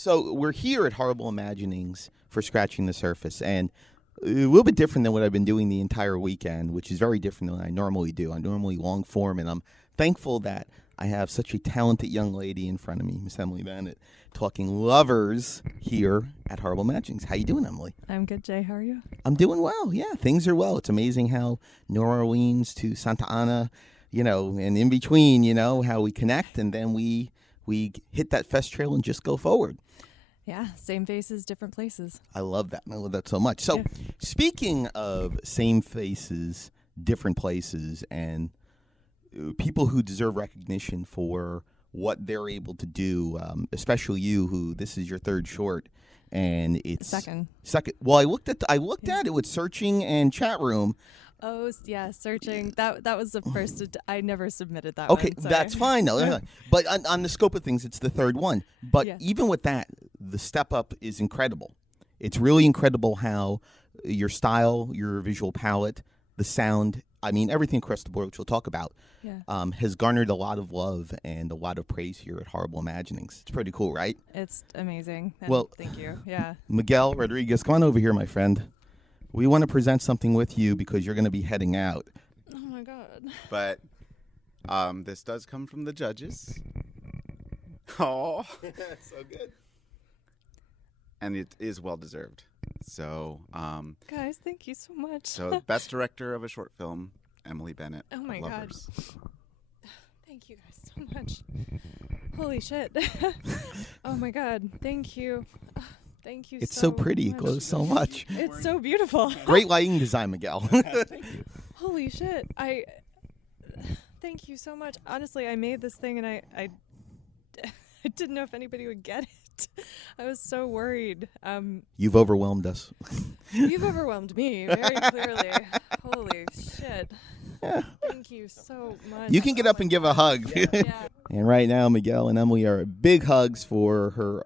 So we're here at Horrible Imaginings for Scratching the Surface, and a little bit different than what I've been doing the entire weekend, which is very different than I normally do. I'm normally long form, and I'm thankful that I have such a talented young lady in front of me, Miss Emily Bennett, talking lovers here at Horrible Imaginings. How you doing, Emily? I'm good, Jay. How are you? I'm doing well. Yeah, things are well. It's amazing how New Orleans to Santa Ana, and in between, how we connect, and then we hit that fest trail and just go forward. Yeah, same faces, different places. I love that. I love that so much. So, Speaking of same faces, different places, and people who deserve recognition for what they're able to do, especially you, who this is your third short, and it's Second. Well, I looked at it with searching and chat room. Oh, yeah, searching. That was the first. I never submitted that Okay, one. that's fine. No, but on the scope of things, it's the third one. But even with that, the step up is incredible. It's really incredible how your style, your visual palette, the sound, everything across the board, which we'll talk about, has garnered a lot of love and a lot of praise here at Horrible Imaginings. It's pretty cool, right? It's amazing. Well, thank you. Yeah. Miguel Rodriguez, come on over here, my friend. We want to present something with you because you're going to be heading out. Oh, my God. But this does come from the judges. Oh, so good. And it is well-deserved. So, guys, thank you so much. So, best director of a short film, Emily Bennett. Oh, my God. Lovers. Thank you guys so much. Holy shit. Oh, my God. Thank you. Thank you It's so pretty. much. It glows so much. It's so beautiful. Great lighting design, Miguel. Holy shit. Thank you so much. Honestly, I made this thing and I didn't know if anybody would get it. I was so worried. You've overwhelmed us. You've overwhelmed me very clearly. Holy shit. Yeah. Thank you so much. You can get up and give a hug. Yeah. And right now, Miguel and Emily are big hugs for her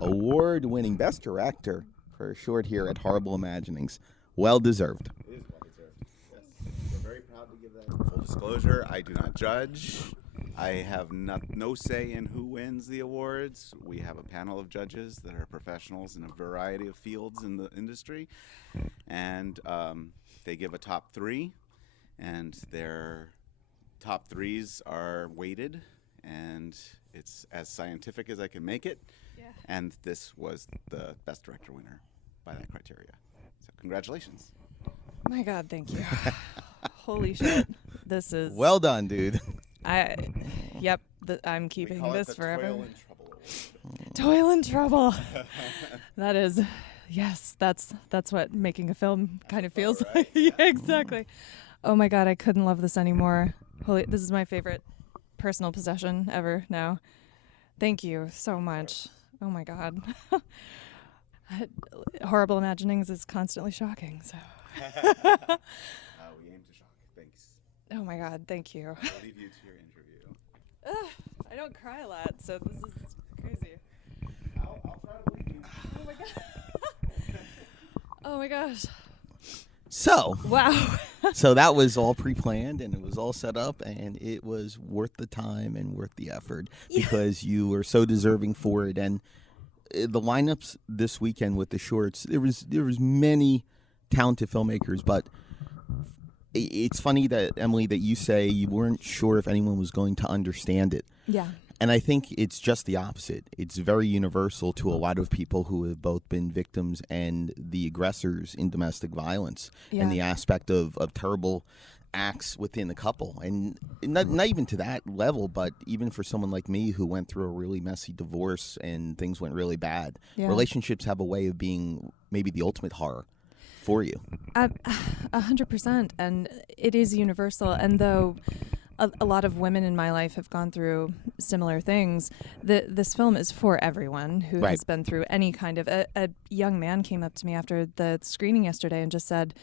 award-winning Best Director for a short here at Horrible Imaginings. Well deserved. It is well-deserved. Yes. We're very proud to give that. Full disclosure, I do not judge. I have no say in who wins the awards. We have a panel of judges that are professionals in a variety of fields in the industry. And they give a top three. And their top threes are weighted. And it's as scientific as I can make it. Yeah. And this was the Best Director winner by that criteria. So congratulations. My God, thank you. Holy shit. This is... Well done, dude. I'm keeping We call this it the forever. Toil and Trouble Award. Toil and trouble. That is, yes, that's what making a film kind of feels like. Yeah, exactly. Oh my God, I couldn't love this anymore. This is my favorite personal possession ever now. Thank you so much. Oh my God. Horrible Imaginings is constantly shocking. So. We aim to shock. Thanks. Oh my God, thank you. I'll leave you to your interview. I don't cry a lot, so this is crazy. I'll try to believe you. Oh my God. Oh my gosh. So, wow. So that was all pre-planned, and it was all set up, and it was worth the time and worth the effort because you were so deserving for it. And the lineups this weekend with the shorts, there was many talented filmmakers, but it's funny that, Emily, that you say you weren't sure if anyone was going to understand it. Yeah. And I think it's just the opposite. It's very universal to a lot of people who have both been victims and the aggressors in domestic violence and the aspect of terrible acts within a couple. And not even to that level, but even for someone like me who went through a really messy divorce and things went really bad, relationships have a way of being maybe the ultimate horror for you. 100%. And it is universal. And though a lot of women in my life have gone through similar things, this film is for everyone who has been through any kind of... A young man came up to me after the screening yesterday and just said,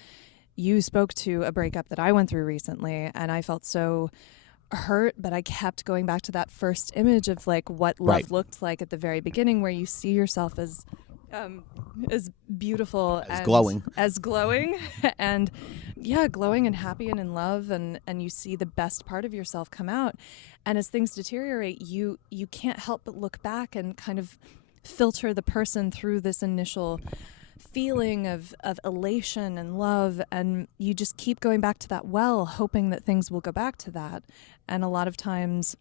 you spoke to a breakup that I went through recently, and I felt so hurt, but I kept going back to that first image of like what love looked like at the very beginning, where you see yourself as beautiful, as glowing and glowing and happy and in love, and you see the best part of yourself come out. And as things deteriorate, you can't help but look back and kind of filter the person through this initial feeling of elation and love, and you just keep going back to that well, hoping that things will go back to that. And a lot of times,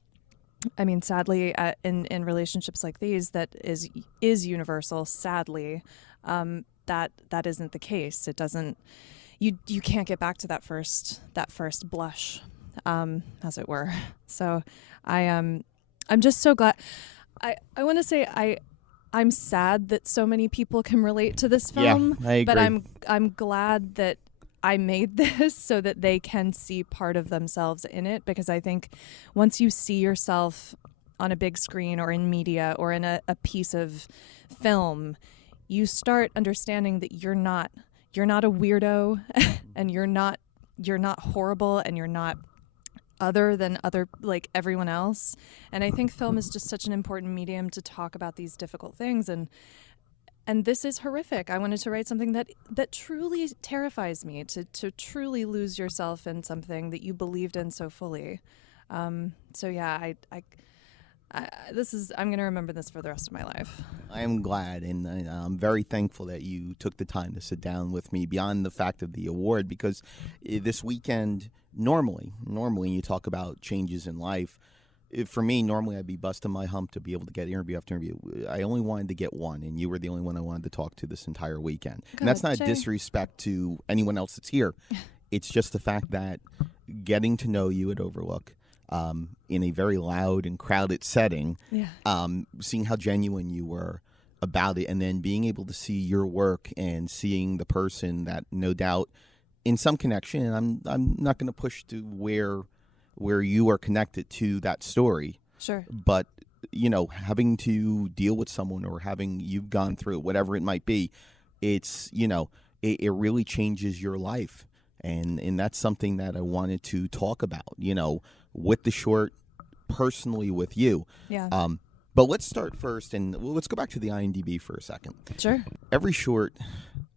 I mean, sadly, in relationships like these, that is universal. Sadly, that isn't the case. It doesn't. You can't get back to that first blush, as it were. So, I'm just so glad. I want to say I'm sad that so many people can relate to this film. Yeah, I agree. But I'm glad that I made this so that they can see part of themselves in it, because I think once you see yourself on a big screen or in media or in a piece of film, you start understanding that you're not a weirdo and you're not horrible, and you're not other than like everyone else. And I think film is just such an important medium to talk about these difficult things, and this is horrific. I wanted to write something that truly terrifies me, to truly lose yourself in something that you believed in so fully. So yeah, I'm going to remember this for the rest of my life. I am glad, and I'm very thankful that you took the time to sit down with me beyond the fact of the award, because this weekend, normally you talk about changes in life. For me, normally I'd be busting my hump to be able to get interview after interview. I only wanted to get one, and you were the only one I wanted to talk to this entire weekend. Good, and that's not Jay. a disrespect to anyone else that's here. It's just the fact that getting to know you at Overlook, in a very loud and crowded setting, seeing how genuine you were about it, and then being able to see your work and seeing the person that no doubt in some connection, and I'm not going to push to where you are connected to that story. Sure. But, having to deal with someone, or you've gone through it, whatever it might be, it's, it really changes your life. And that's something that I wanted to talk about, with the short, personally with you. Yeah. But let's start first, and let's go back to the IMDb for a second. Sure. Every short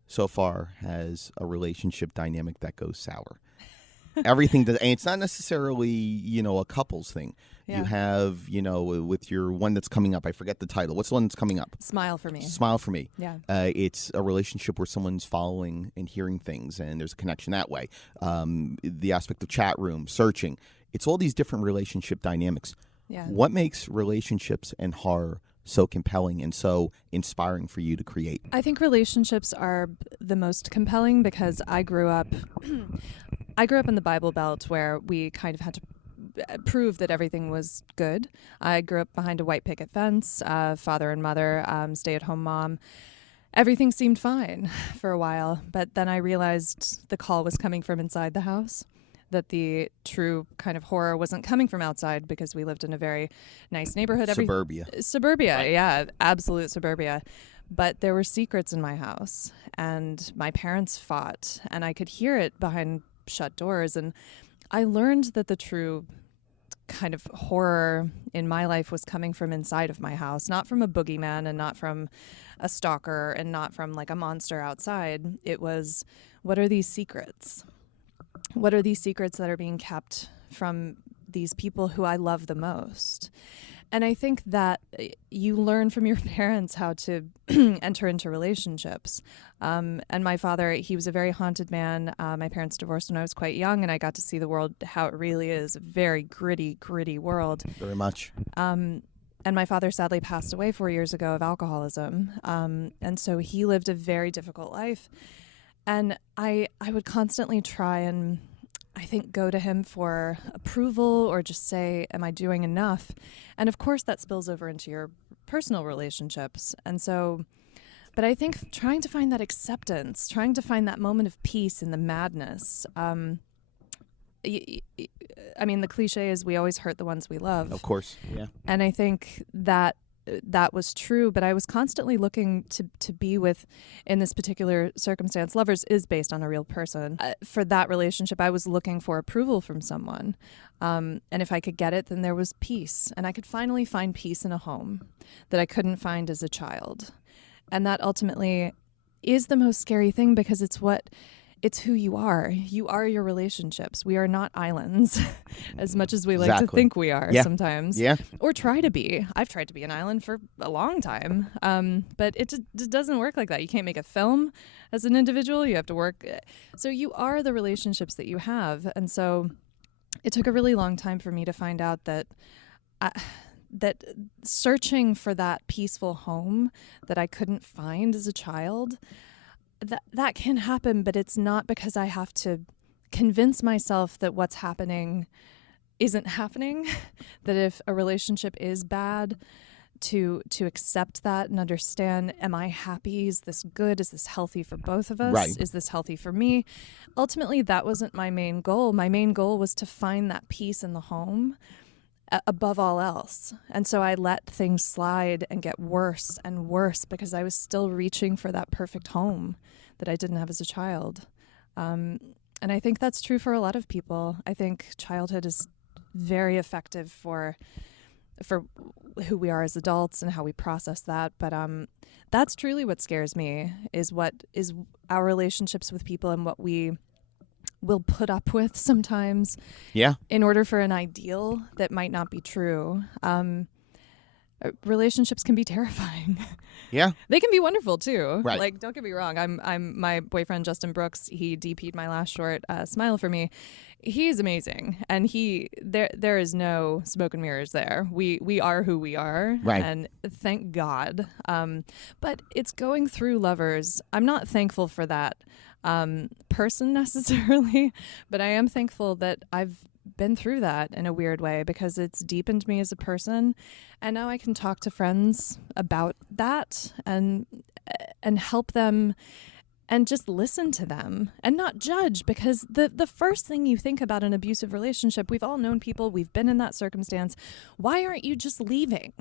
so far has a relationship dynamic that goes sour. Everything and it's not necessarily, a couples thing. Yeah. You have, with your one that's coming up, I forget the title. What's the one that's coming up? Smile for Me. Smile for Me. Yeah. It's a relationship where someone's following and hearing things, and there's a connection that way. The aspect of chat room, searching. It's all these different relationship dynamics. Yeah. What makes relationships and horror so compelling and so inspiring for you to create? I think relationships are the most compelling because I grew up in the Bible Belt, where we kind of had to prove that everything was good. I grew up behind a white picket fence, father and mother, stay-at-home mom. Everything seemed fine for a while, but then I realized the call was coming from inside the house, that the true kind of horror wasn't coming from outside, because we lived in a very nice neighborhood. Suburbia. Right. Yeah, absolute suburbia. But there were secrets in my house, and my parents fought, and I could hear it behind shut doors. And I learned that the true kind of horror in my life was coming from inside of my house, not from a boogeyman, and not from a stalker, and not from like a monster outside. It was, what are these secrets? What are these secrets that are being kept from these people who I love the most? And I think that you learn from your parents how to enter into relationships. And my father, he was a very haunted man. My parents divorced when I was quite young, and I got to see the world how it really is, a very gritty world. Very much. And my father sadly passed away 4 years ago of alcoholism. And so he lived a very difficult life. And I would constantly try and, I think, go to him for approval, or just say, am I doing enough? And of course that spills over into your personal relationships. And so, but I think trying to find that acceptance, trying to find that moment of peace in the madness. I mean, the cliche is we always hurt the ones we love. Of course, yeah. And I think that was true, but I was constantly looking to be with, in this particular circumstance, Lovers is based on a real person. For that relationship, I was looking for approval from someone. And if I could get it, then there was peace. And I could finally find peace in a home that I couldn't find as a child. And that ultimately is the most scary thing, because it's what it's who you are. You are your relationships. We are not islands, as much as we like to think we are sometimes. Yeah. Or try to be. I've tried to be an island for a long time, but it doesn't work like that. You can't make a film as an individual. You have to work. So you are the relationships that you have. And so it took a really long time for me to find out that that searching for that peaceful home that I couldn't find as a child, that can happen, but it's not because I have to convince myself that what's happening isn't happening, that if a relationship is bad, to accept that and understand, am I happy? Is this good? Is this healthy for both of us? Right. Is this healthy for me? Ultimately, that wasn't my main goal. My main goal was to find that peace in the home above all else. And so I let things slide and get worse and worse because I was still reaching for that perfect home that I didn't have as a child. And I think that's true for a lot of people. I think childhood is very effective for who we are as adults and how we process that. But that's truly what scares me, is our relationships with people and what we will put up with sometimes in order for an ideal that might not be true. Relationships can be terrifying. Yeah. They can be wonderful too. Right. Like, don't get me wrong. I'm my boyfriend, Justin Brooks, he DP'd my last short, Smile for Me. He's amazing. And there is no smoke and mirrors there. We are who we are. Right. And thank God. But it's going through Lovers. I'm not thankful for that person necessarily, but I am thankful that I've been through that in a weird way, because it's deepened me as a person, and now I can talk to friends about that and help them and just listen to them and not judge, because the first thing you think about an abusive relationship, we've all known people, we've been in that circumstance, why aren't you just leaving?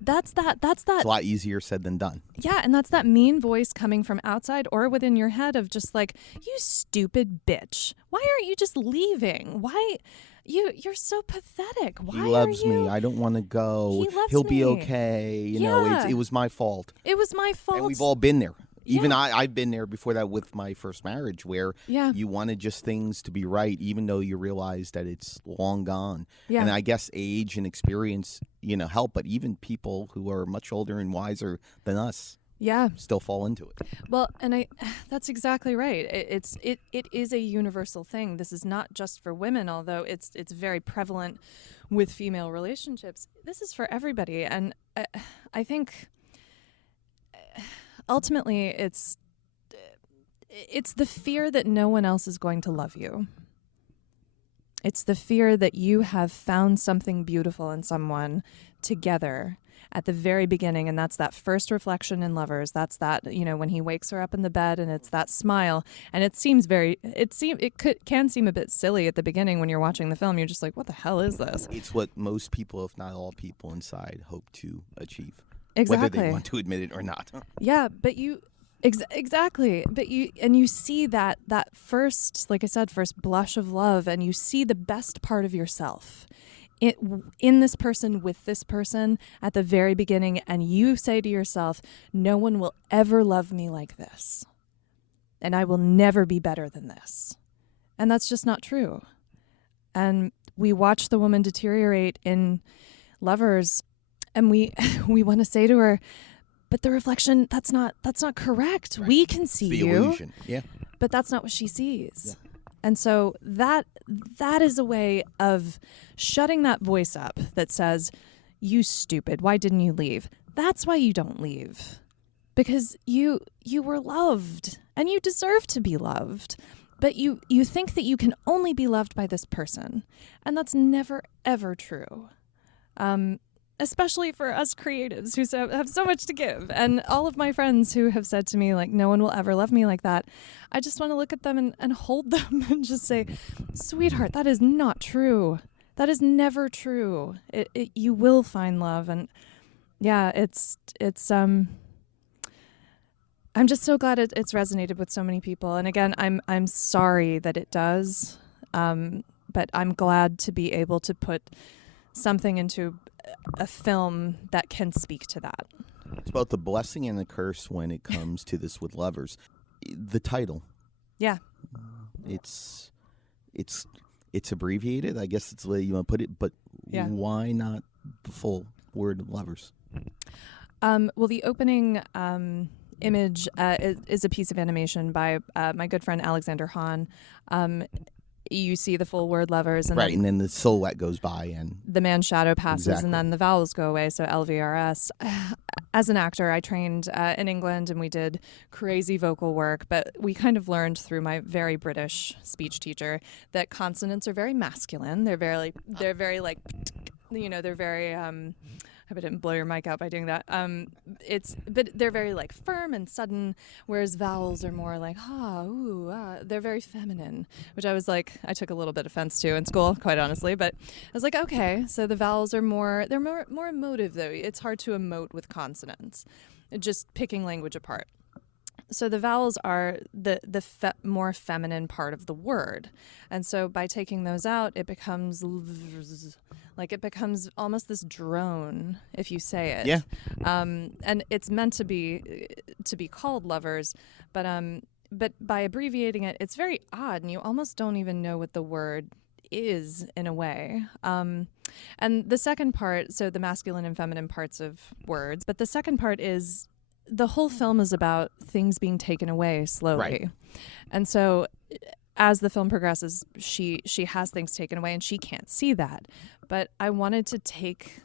That's that. It's a lot easier said than done. Yeah, and that's that mean voice coming from outside or within your head of just like, you stupid bitch. Why aren't you just leaving? Why? You're so pathetic. Why he loves are you? me. I don't want to go. He loves He'll be me. okay. You know, it was my fault. It was my fault. And we've all been there. Even Yeah. I've been there before that with my first marriage, where you wanted just things to be right, even though you realize that it's long gone. Yeah. And I guess age and experience, help. But even people who are much older and wiser than us still fall into it. Well, and that's exactly right. It is a universal thing. This is not just for women, although it's very prevalent with female relationships. This is for everybody. And I think ultimately it's the fear that no one else is going to love you. It's the fear that you have found something beautiful in someone together at the very beginning, and that's that first reflection in Lovers. That's that, when he wakes her up in the bed, and it's that smile. And it can seem a bit silly at the beginning when you're watching the film. You're just like, what the hell is this? It's what most people, if not all people inside, hope to achieve. Exactly. Whether they want to admit it or not. Yeah, but exactly. But you see that first, like I said, first blush of love, and you see the best part of yourself in this person, with this person at the very beginning, and you say to yourself, no one will ever love me like this, and I will never be better than this. And that's just not true. And we watch the woman deteriorate in Lovers, and we want to say to her, but the reflection, that's not correct. Right. We can see the you. Illusion. Yeah. But that's not what she sees. Yeah. And so that is a way of shutting that voice up that says, you stupid, why didn't you leave? That's why you don't leave. Because you were loved, and you deserve to be loved. But you think that you can only be loved by this person. And that's never, ever true. Especially for us creatives who have so much to give. And all of my friends who have said to me, like, no one will ever love me like that, I just want to look at them and hold them and just say, sweetheart, that is not true. That is never true. You will find love. And yeah, I'm just so glad it's resonated with so many people. And again, I'm sorry that it does. But I'm glad to be able to put something into a film that can speak to that. It's both the blessing and the curse when it comes to this with Lovers. The title, Yeah. It's it's abbreviated. I guess it's the way you want to put it. But why not the full word lovers? Well, the opening image is a piece of animation by my good friend Alexander Hahn. You see the full word lovers, and and then the silhouette goes by, and the man's shadow passes, Exactly. and then the vowels go away. So LVRS. As an actor, I trained in England, and we did crazy vocal work. But we kind of learned through my very British speech teacher that consonants are very masculine. They're very like, they're very. I hope I didn't blow your mic out by doing that. But they're very like firm and sudden, whereas vowels are more like ooh, ah. They're very feminine, which I took a little bit offense to in school, quite honestly. But I was like, okay, so the vowels are more emotive though. It's hard to emote with consonants, just picking language apart. So the vowels are the more feminine part of the word. And so by taking those out, it becomes almost this drone if you say it. Yeah. And it's meant to be called lovers, but by abbreviating it, it's very odd, and you almost don't even know what the word is in a way. And the second part, so the masculine and feminine parts of words, but the second part is the whole film is about things being taken away slowly. Right. And so as the film progresses, she has things taken away, and she can't see that. But I wanted to take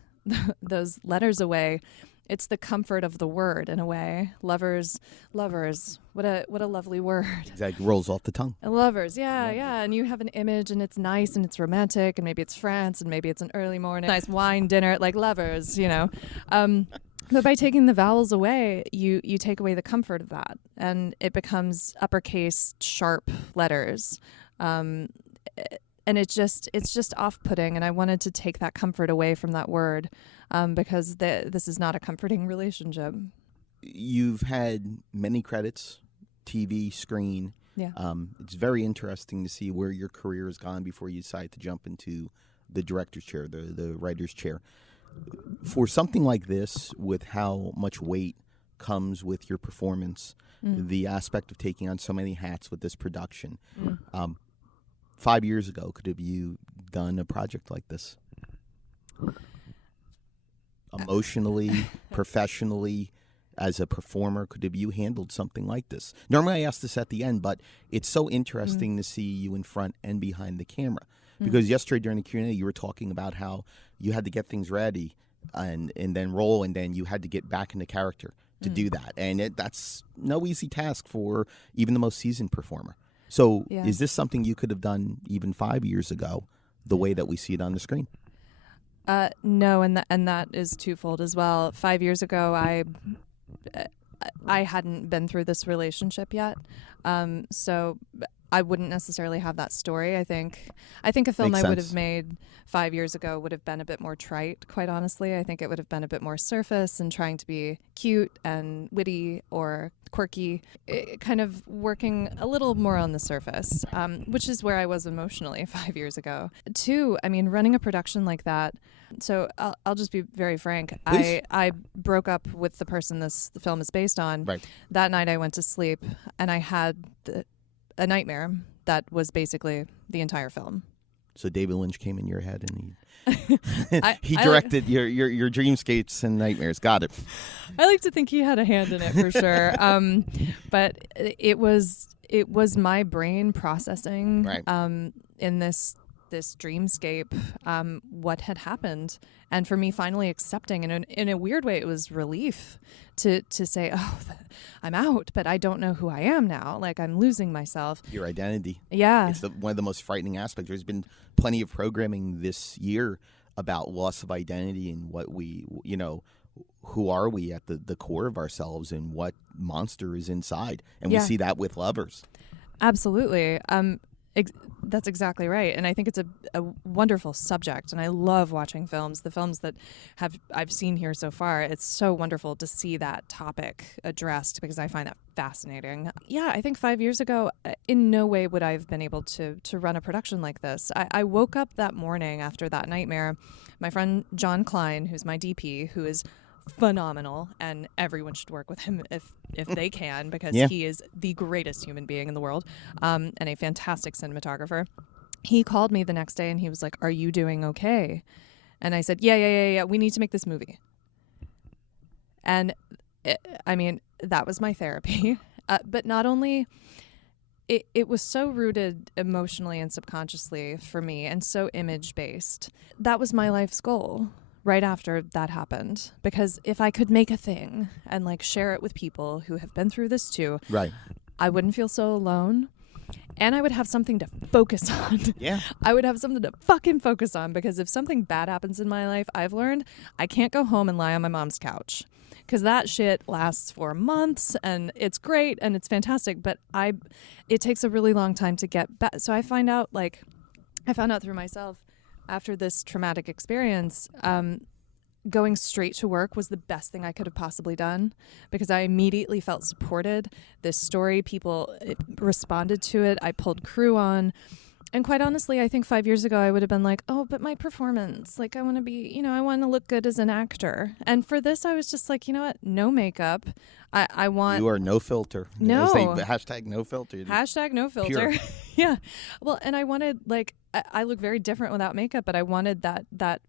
those letters away. It's the comfort of the word in a way. Lovers. What a lovely word. Exactly, rolls off the tongue. Lovers, yeah. And you have an image, and it's nice, and it's romantic, and maybe it's France, and maybe it's an early morning, nice wine dinner, like lovers, But by taking the vowels away, you take away the comfort of that, and it becomes uppercase, sharp letters, and it's just off-putting. And I wanted to take that comfort away from that word, because this is not a comforting relationship. You've had many credits, TV, screen. Yeah. It's very interesting to see where your career has gone before you decide to jump into the director's chair, the writer's chair. For something like this, with how much weight comes with your performance, the aspect of taking on so many hats with this production, 5 years ago, could have you done a project like this? Emotionally, professionally, as a performer, could have you handled something like this? Normally I ask this at the end, but it's so interesting to see you in front and behind the camera. Because yesterday during the Q&A, you were talking about how you had to get things ready and then roll, and then you had to get back into character to do that. And that's no easy task for even the most seasoned performer. So is this something you could have done even 5 years ago, the way that we see it on the screen? No, and that is twofold as well. 5 years ago, I hadn't been through this relationship yet, so I wouldn't necessarily have that story. I think a film I would have made 5 years ago would have been a bit more trite, quite honestly. I think it would have been a bit more surface and trying to be cute and witty or quirky, kind of working a little more on the surface, which is where I was emotionally 5 years ago. Two, I mean, running a production like that, so I'll just be very frank. I broke up with the person the film is based on. Right. That night I went to sleep, and I had a nightmare that was basically the entire film. So David Lynch came in your head, and he directed your dreamscapes and nightmares. Got it. I like to think he had a hand in it for sure. But it was my brain processing in this dreamscape what had happened, and for me finally accepting, and in a weird way it was relief to say, oh, I'm out, but I don't know who I am now. Like, I'm losing myself. Your identity. Yeah. It's one of the most frightening aspects. There's been plenty of programming this year about loss of identity and what we, who are we at the core of ourselves, and what monster is inside. And we see that with lovers. Absolutely. That's exactly right. And I think it's a wonderful subject, and I love watching films. The films that I've seen here so far, it's so wonderful to see that topic addressed, because I find that fascinating. Yeah, I think 5 years ago, in no way would I have been able to run a production like this. I woke up that morning after that nightmare. My friend John Klein, who's my DP, who is phenomenal, and everyone should work with him if they can, because he is the greatest human being in the world, and a fantastic cinematographer. He called me the next day and he was like, "Are you doing okay?" And I said, yeah, we need to make this movie. And that was my therapy. But not only, it was so rooted emotionally and subconsciously for me, and so image-based. That was my life's goal right after that happened. Because if I could make a thing and like share it with people who have been through this too, right, I wouldn't feel so alone. And I would have something to focus on. Yeah. I would have something to fucking focus on, because if something bad happens in my life, I've learned I can't go home and lie on my mom's couch, because that shit lasts for months and it's great and it's fantastic, but it takes a really long time to get back. So I found out through myself after this traumatic experience, going straight to work was the best thing I could have possibly done, because I immediately felt supported. This story, people responded to it. I pulled crew on. And quite honestly, I think 5 years ago, I would have been like, oh, but my performance, like I want to be, I want to look good as an actor. And for this, I was just like, you know what? No makeup. I want... You are no filter. No. Hashtag no filter. Hashtag no filter. Yeah. Well, and I wanted, like, I look very different without makeup, but I wanted that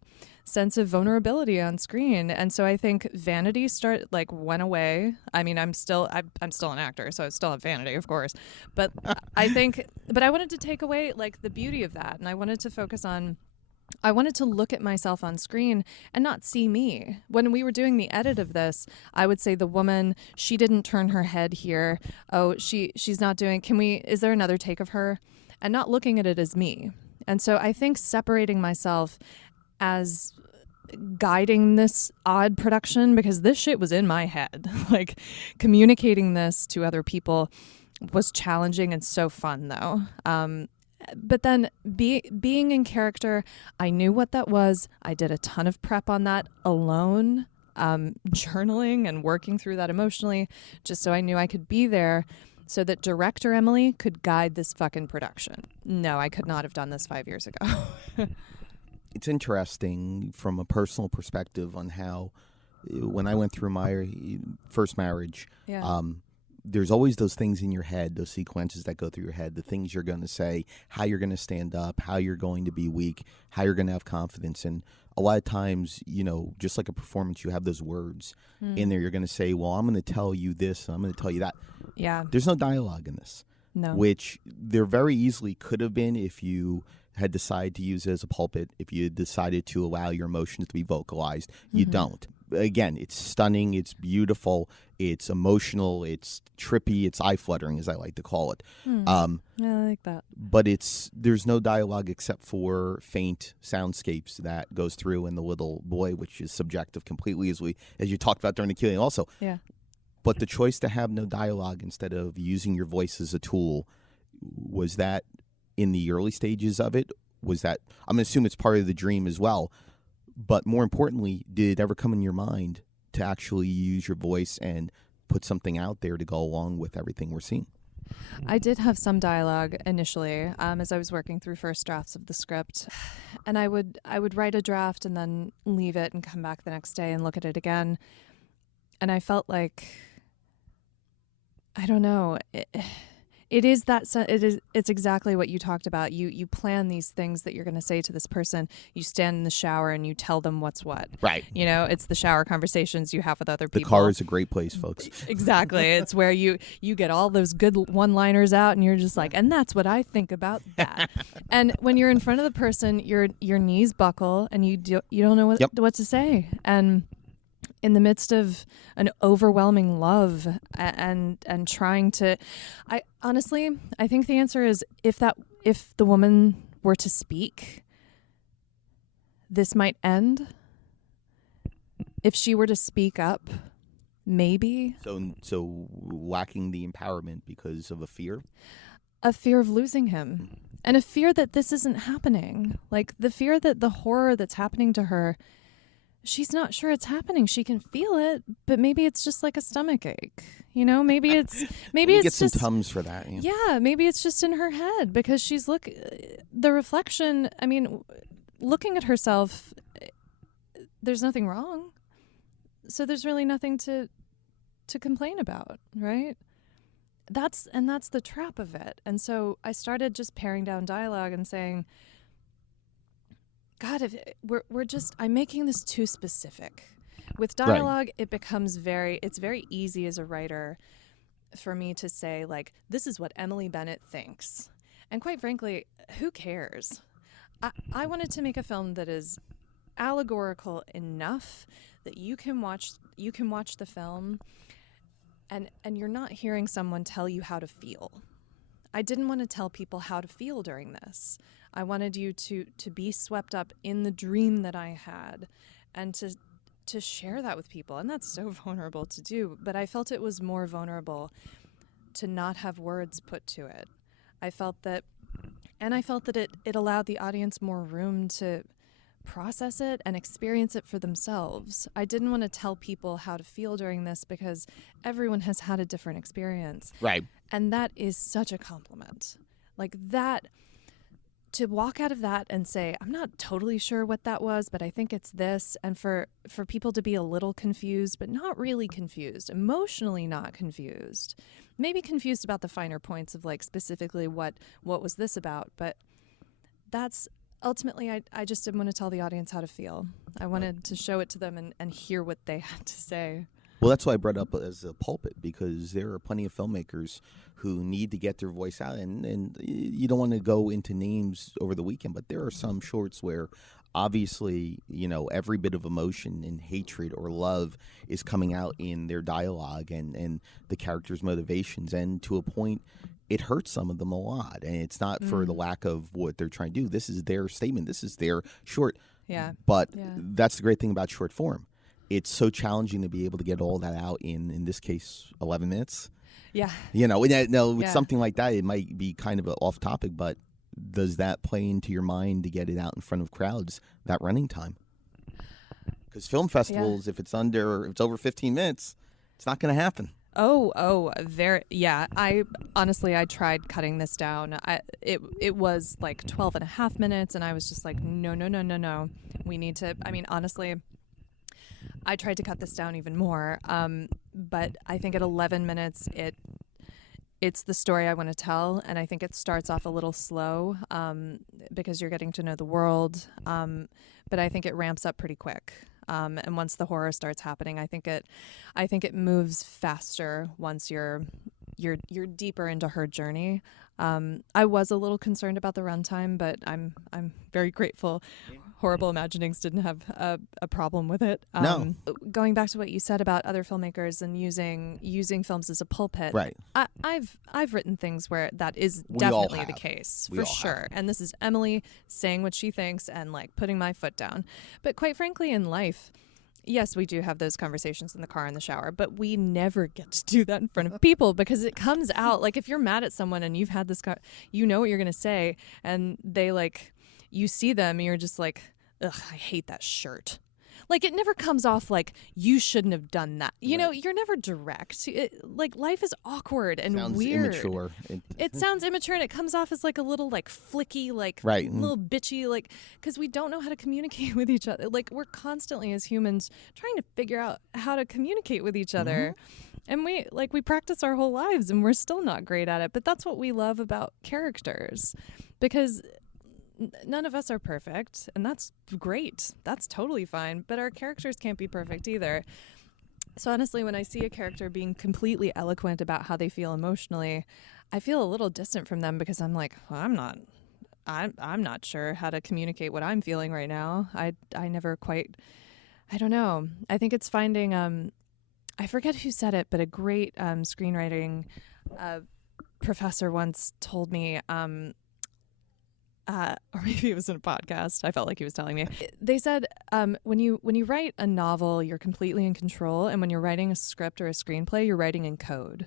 sense of vulnerability on screen. And so I think vanity went away. I mean, I'm still an actor, so I still have vanity, of course. But I wanted to take away like the beauty of that. And I wanted to look at myself on screen and not see me. When we were doing the edit of this, I would say the woman, she didn't turn her head here. Oh, she's not doing, is there another take of her? And not looking at it as me. And so I think separating myself as guiding this odd production, because this shit was in my head. Like, communicating this to other people was challenging and so fun, though. But then being in character, I knew what that was. I did a ton of prep on that alone, journaling and working through that emotionally, just so I knew I could be there, so that director Emily could guide this fucking production. No, I could not have done this 5 years ago. It's interesting from a personal perspective on how, when I went through my first marriage, there's always those things in your head, those sequences that go through your head, the things you're going to say, how you're going to stand up, how you're going to be weak, how you're going to have confidence. And a lot of times, just like a performance, you have those words in there. You're going to say, well, I'm going to tell you this, and I'm going to tell you that. Yeah. There's no dialogue in this. No. Which there very easily could have been if you had decided to use it as a pulpit, if you decided to allow your emotions to be vocalized. You don't. Again, it's stunning, it's beautiful, it's emotional, it's trippy, it's eye-fluttering, as I like to call it. I like that. But there's no dialogue except for faint soundscapes that goes through in the little boy, which is subjective completely, as you talked about during the Q&A also. Yeah. But the choice to have no dialogue instead of using your voice as a tool, was that in the early stages of it? Was that, I'm going to assume it's part of the dream as well, but more importantly, did it ever come in your mind to actually use your voice and put something out there to go along with everything we're seeing? I did have some dialogue initially, as I was working through first drafts of the script, and I would write a draft and then leave it and come back the next day and look at it again, and I felt like, I don't know, it's exactly what you talked about. You plan these things that you're going to say to this person. You stand in the shower and you tell them what's what. Right. It's the shower conversations you have with other people. The car is a great place, folks. Exactly. It's where you get all those good one-liners out and you're just like, and that's what I think about that. And when you're in front of the person, your knees buckle and you don't know what to say. And in the midst of an overwhelming love and trying to, I think the answer is if the woman were to speak, this might end. If she were to speak up, maybe. So lacking the empowerment because of a fear? A fear of losing him. And a fear that this isn't happening. Like the fear that the horror that's happening to her, she's not sure it's happening. She can feel it, but maybe it's just like a stomach ache. Maybe it's get just some Tums for that. Yeah, maybe it's just in her head because she's the reflection. I mean, looking at herself, there's nothing wrong. so there's really nothing to complain about, right? That's the trap of it. And so I started just paring down dialogue and saying, God, if I'm making this too specific. With dialogue, it becomes it's very easy as a writer for me to say, like, this is what Emily Bennett thinks. And quite frankly, who cares? I wanted to make a film that is allegorical enough that you can watch the film and you're not hearing someone tell you how to feel. I didn't want to tell people how to feel during this. I wanted you to be swept up in the dream that I had and to share that with people. And that's so vulnerable to do, but I felt it was more vulnerable to not have words put to it. I felt that it allowed the audience more room to process it and experience it for themselves. I didn't want to tell people how to feel during this because everyone has had a different experience. Right. And that is such a compliment. Like that, to walk out of that and say, I'm not totally sure what that was, but I think it's this. And for people to be a little confused, but not really confused, emotionally not confused, maybe confused about the finer points of like specifically what was this about. But that's ultimately, I just didn't want to tell the audience how to feel. I wanted to show it to them and hear what they had to say. Well, that's why I brought it up as a pulpit, because there are plenty of filmmakers who need to get their voice out. And you don't want to go into names over the weekend, but there are some shorts where obviously, every bit of emotion and hatred or love is coming out in their dialogue and the characters' motivations. And to a point, it hurts some of them a lot. And it's not for the lack of what they're trying to do. This is their statement. This is their short. Yeah. But that's the great thing about short form. It's so challenging to be able to get all that out in this case, 11 minutes. Yeah. With something like that, it might be kind of off topic, but does that play into your mind to get it out in front of crowds, that running time? Because film festivals, if it's over 15 minutes, it's not going to happen. I honestly, I tried cutting this down. It was like 12 and a half minutes, and I was just like, no. We need to, honestly, I tried to cut this down even more. But I think at 11 minutes, it's the story I want to tell, and I think it starts off a little slow because you're getting to know the world. But I think it ramps up pretty quick. And once the horror starts happening, I think it moves faster once you're deeper into her journey. I was a little concerned about the runtime, but I'm very grateful. Horrible Imaginings didn't have a problem with it. No. Going back to what you said about other filmmakers and using films as a pulpit, right? I've written things where that is definitely the case, for sure. And this is Emily saying what she thinks and like putting my foot down. But quite frankly, in life, yes, we do have those conversations in the car, in the shower, but we never get to do that in front of people because it comes out. Like if you're mad at someone and you've had this, you know what you're going to say, and they you see them and you're just like, ugh, I hate that shirt. Like it never comes off like you shouldn't have done that. You're never direct. Life is awkward and sounds weird. Immature. It sounds immature, and it comes off as like a little flicky, little bitchy, because we don't know how to communicate with each other. Like we're constantly as humans trying to figure out how to communicate with each other. And we practice our whole lives and we're still not great at it. But that's what we love about characters, because none of us are perfect, and that's great. That's totally fine. But our characters can't be perfect either. So honestly, when I see a character being completely eloquent about how they feel emotionally, I feel a little distant from them because I'm like, well, I'm not sure how to communicate what I'm feeling right now. I never quite, I don't know. I think it's finding, I forget who said it, but a great screenwriting professor once told me, or maybe it was in a podcast. I felt like he was telling me. They said when you write a novel, you're completely in control, and when you're writing a script or a screenplay, you're writing in code.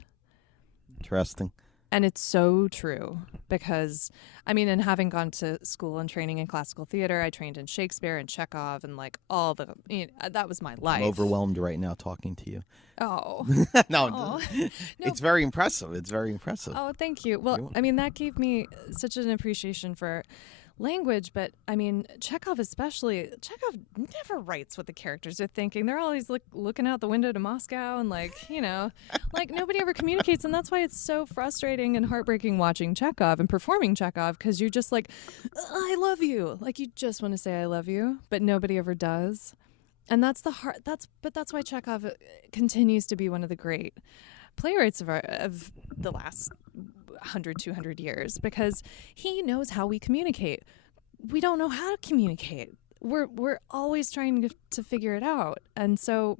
Interesting. And it's so true because, and having gone to school and training in classical theater, I trained in Shakespeare and Chekhov and all the, that was my life. I'm overwhelmed right now talking to you. Oh. No, it's very impressive. It's very impressive. Oh, thank you. Well, that gave me such an appreciation for language, but I mean, Chekhov especially, Chekhov never writes what the characters are thinking. They're always looking out the window to Moscow and like nobody ever communicates. And that's why it's so frustrating and heartbreaking watching Chekhov and performing Chekhov, because you're just like, I love you. Like you just want to say I love you, but nobody ever does. And that's why Chekhov continues to be one of the great playwrights of the last 100, 200 years, because he knows how we communicate. We don't know how to communicate. We're always trying to figure it out. And so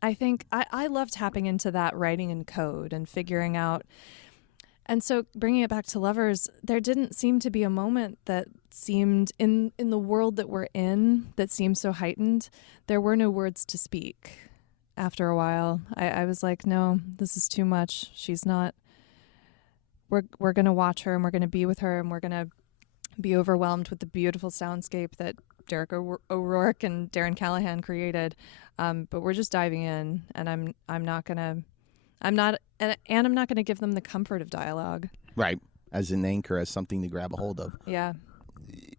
I think I love tapping into that writing in code and figuring out. And so bringing it back to Lovers, there didn't seem to be a moment that seemed in the world that we're in that seemed so heightened. There were no words to speak. After a while, I was like, no, this is too much. She's not. We're going to watch her and we're going to be with her and we're going to be overwhelmed with the beautiful soundscape that Derek O'Rourke and Darren Callahan created. But we're just diving in, and I'm not going to give them the comfort of dialogue. Right. As an anchor, as something to grab a hold of. Yeah.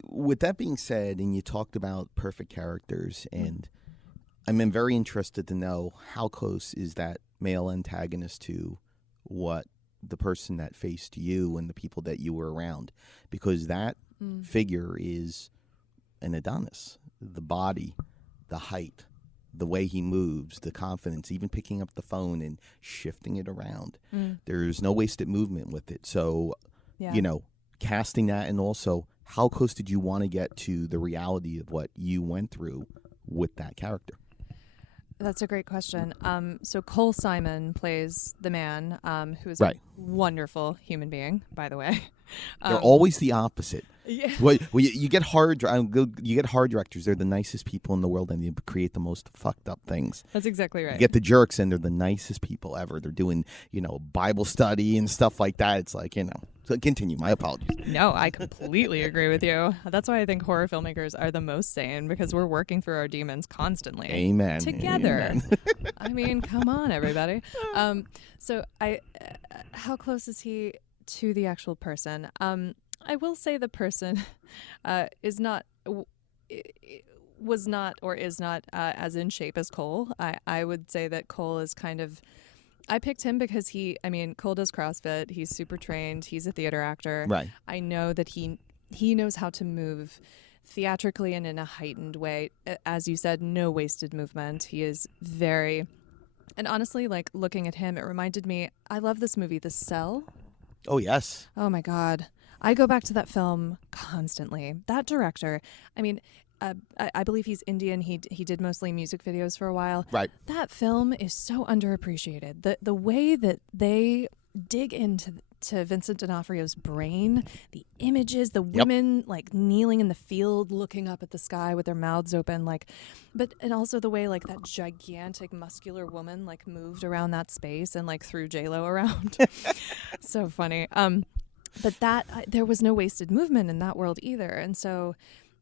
With that being said, and you talked about perfect characters, and I'm very interested to know how close is that male antagonist to what the person that faced you and the people that you were around, because that figure is an Adonis. The body, the height, the way he moves, the confidence, even picking up the phone and shifting it around. There's no wasted movement with it. So, casting that, and also how close did you want to get to the reality of what you went through with that character? That's a great question. So Cole Simon plays the man, who is a wonderful human being, by the way. They're always the opposite. Yeah. Well, you get hard directors. They're the nicest people in the world, and they create the most fucked up things. That's exactly right. You get the jerks, and they're the nicest people ever. They're doing, Bible study and stuff like that. It's like, So continue. My apologies. No, I completely agree with you. That's why I think horror filmmakers are the most sane, because we're working through our demons constantly. Amen. Together. Amen. I mean, come on, everybody. How close is he to the actual person? I will say the person was not or is not as in shape as Cole. I would say that Cole is kind of. I picked him because Cole does CrossFit. He's super trained. He's a theater actor. Right. I know that he knows how to move theatrically and in a heightened way. As you said, no wasted movement. He is very. And honestly, like looking at him, it reminded me. I love this movie, The Cell. Oh yes. Oh my God. I go back to that film constantly. That director, I believe he's Indian. He did mostly music videos for a while. Right. That film is so underappreciated. The way that they dig into Vincent D'Onofrio's brain, the images, the women like kneeling in the field, looking up at the sky with their mouths open, and also the way like that gigantic muscular woman like moved around that space and like threw J-Lo around. So funny. But there was no wasted movement in that world either. And so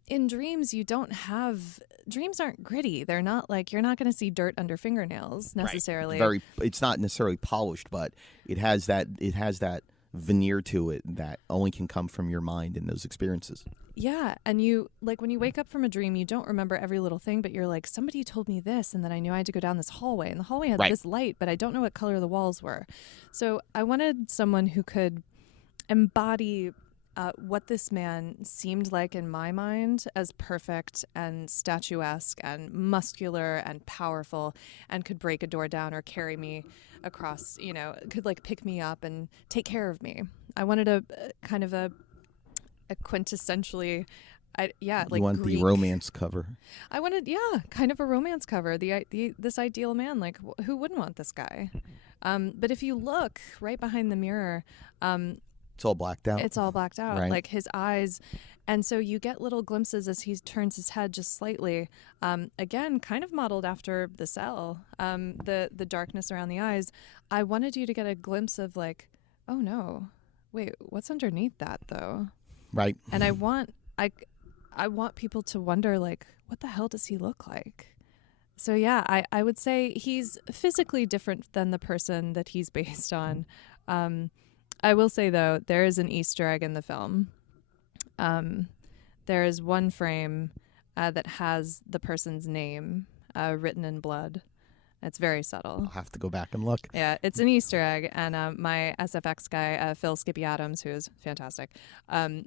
in dreams, dreams aren't gritty. They're not like, you're not going to see dirt under fingernails necessarily. Right. It's not necessarily polished, but it has that veneer to it that only can come from your mind and those experiences. Yeah. And when you wake up from a dream, you don't remember every little thing, but you're like, somebody told me this, and then I knew I had to go down this hallway, and the hallway had this light, but I don't know what color the walls were. So I wanted someone who could embody what this man seemed like in my mind as perfect and statuesque and muscular and powerful, and could break a door down or carry me across, could like pick me up and take care of me. I wanted a kind of a quintessentially, you want Greek. The romance cover. I wanted, kind of a romance cover. This ideal man, like who wouldn't want this guy? But if you look right behind the mirror, it's all blacked out. It's all blacked out, right. Like his eyes. And so you get little glimpses as he turns his head just slightly. Again, kind of modeled after The Cell, the darkness around the eyes. I wanted you to get a glimpse of like, oh no, wait, what's underneath that though? Right. And I want people to wonder like, what the hell does he look like? So yeah, I would say he's physically different than the person that he's based on. I will say, though, there is an Easter egg in the film. there is one frame that has the person's name written in blood. It's very subtle. I'll have to go back and look. Yeah, it's an Easter egg. And my SFX guy, Phil Skippy Adams, who is fantastic,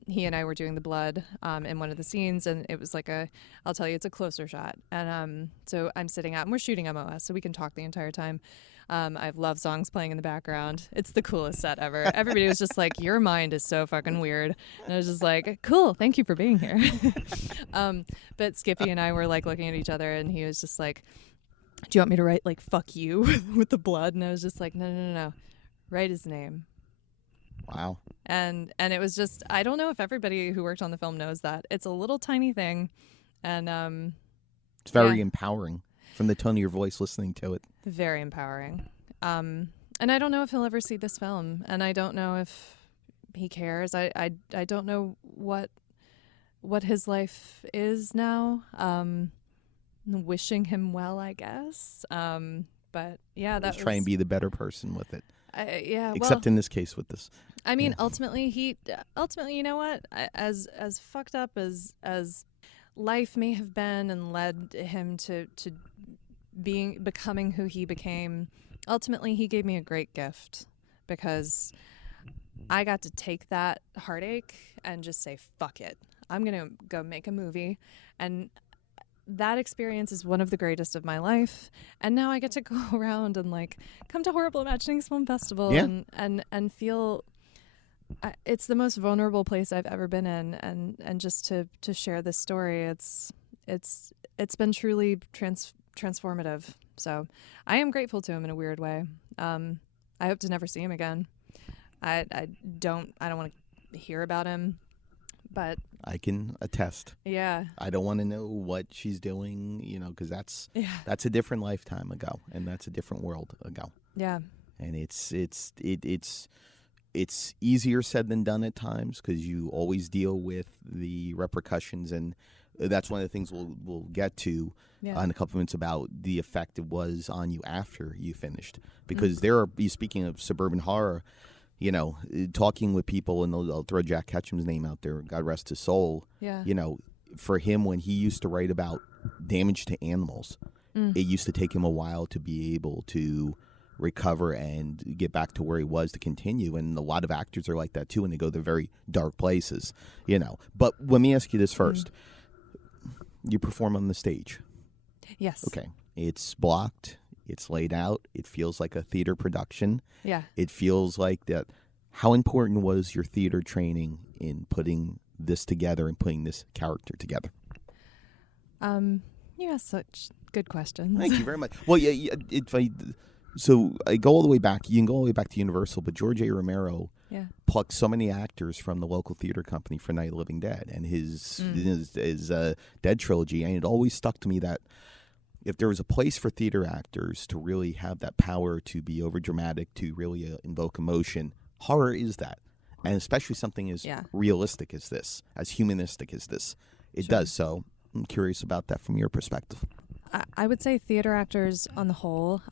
he and I were doing the blood in one of the scenes, and it was like I'll tell you, it's a closer shot. And so I'm sitting out, and we're shooting MOS, so we can talk the entire time. I have love songs playing in the background. It's the coolest set ever. Everybody was just like, your mind is so fucking weird. And I was just like, cool, thank you for being here. But Skippy and I were like looking at each other, and he was just like, do you want me to write like fuck you with the blood? And I was just like, no. Write his name. Wow. And it was just, I don't know if everybody who worked on the film knows that. It's a little tiny thing. And it's very empowering from the tone of your voice listening to it. Very empowering. And I don't know if he'll ever see this film, and I don't know if he cares. I don't know what his life is now. Wishing him well, I guess. But yeah, that was... try and be the better person with it. Except in this case with this. I mean, ultimately, you know what? As fucked up as life may have been and led him to becoming who he became, ultimately he gave me a great gift, because I got to take that heartache and just say, fuck it. I'm going to go make a movie. And that experience is one of the greatest of my life. And now I get to go around and like come to Horrible Imaginings Film Festival and feel it's the most vulnerable place I've ever been in. And just to share this story, it's been truly transformative. So I am grateful to him in a weird way. I hope to never see him again. I don't want to hear about him, but I can attest. Yeah. I don't want to know what she's doing, because that's a different lifetime ago, and that's a different world ago. Yeah. And it's easier said than done at times, because you always deal with the repercussions, and that's one of the things we'll get to in a couple minutes about the effect it was on you after you finished. Because speaking of suburban horror, talking with people, and they'll throw Jack Ketchum's name out there, God rest his soul. Yeah. For him, when he used to write about damage to animals, it used to take him a while to be able to recover and get back to where he was to continue. And a lot of actors are like that too, and they go to very dark places, But let me ask you this first. You perform on the stage. Yes. Okay. It's blocked. It's laid out. It feels like a theater production. Yeah. It feels like that. How important was your theater training in putting this together and putting this character together? You ask such good questions. Thank you very much. Well, so I go all the way back. You can go all the way back to Universal, but George A. Romero plucked so many actors from the local theater company for Night of the Living Dead and his Dead trilogy, and it always stuck to me that if there was a place for theater actors to really have that power to be overdramatic, to really invoke emotion, horror is that. And especially something as realistic as this, as humanistic as this. It does. So I'm curious about that from your perspective. I would say theater actors on the whole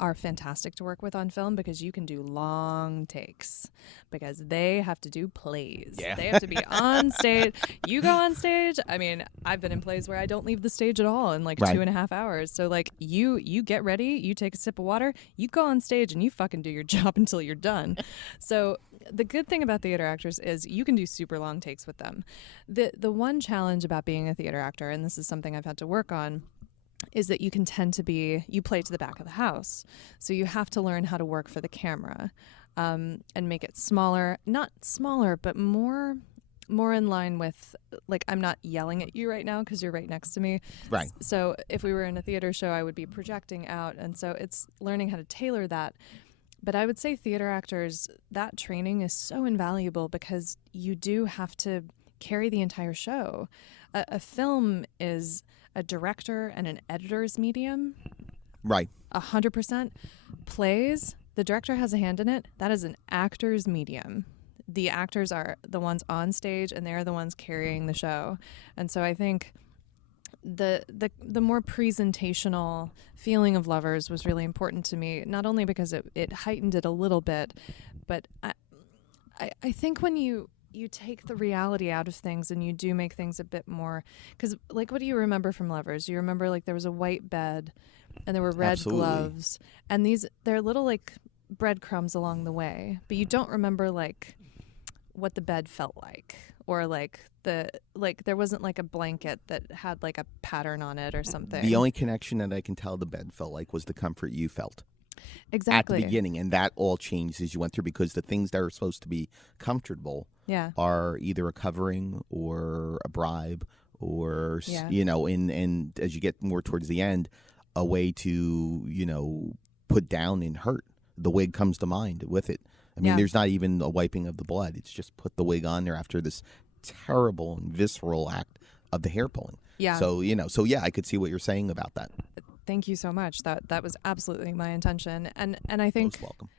are fantastic to work with on film, because you can do long takes, because they have to do plays. Yeah. They have to be on stage. You go on stage. I mean, I've been in plays where I don't leave the stage at all in like 2.5 hours. So like you get ready, you take a sip of water, you go on stage, and you fucking do your job until you're done. So the good thing about theater actors is you can do super long takes with them. The one challenge about being a theater actor, and this is something I've had to work on, is that you can tend to you play to the back of the house. So you have to learn how to work for the camera and make it smaller, not smaller, but more in line with, like, I'm not yelling at you right now because you're right next to me. Right. So if we were in a theater show, I would be projecting out. And so it's learning how to tailor that. But I would say theater actors, that training is so invaluable, because you do have to carry the entire show. A film is a director and an editor's medium. Right. 100%. Plays, the director has a hand in it. That is an actor's medium. The actors are the ones on stage, and they're the ones carrying the show. And so I think the more presentational feeling of Lovers was really important to me, not only because it heightened it a little bit, but I think when you you take the reality out of things and you do make things a bit more, because like, what do you remember from Lovers? You remember like there was a white bed and there were red Absolutely. gloves, and they're little like breadcrumbs along the way, but you don't remember like what the bed felt like, or like there wasn't like a blanket that had like a pattern on it or something. The only connection that I can tell the bed felt like was the comfort you felt. Exactly. At the beginning, and that all changed as you went through, because the things that are supposed to be comfortable are either a covering or a bribe, or and as you get more towards the end, a way to put down and hurt. The wig comes to mind with it. I mean, there's not even a wiping of the blood. It's just put the wig on there after this terrible and visceral act of the hair pulling. Yeah. So I could see what you're saying about that. Thank you so much. That was absolutely my intention, and I think Most welcome.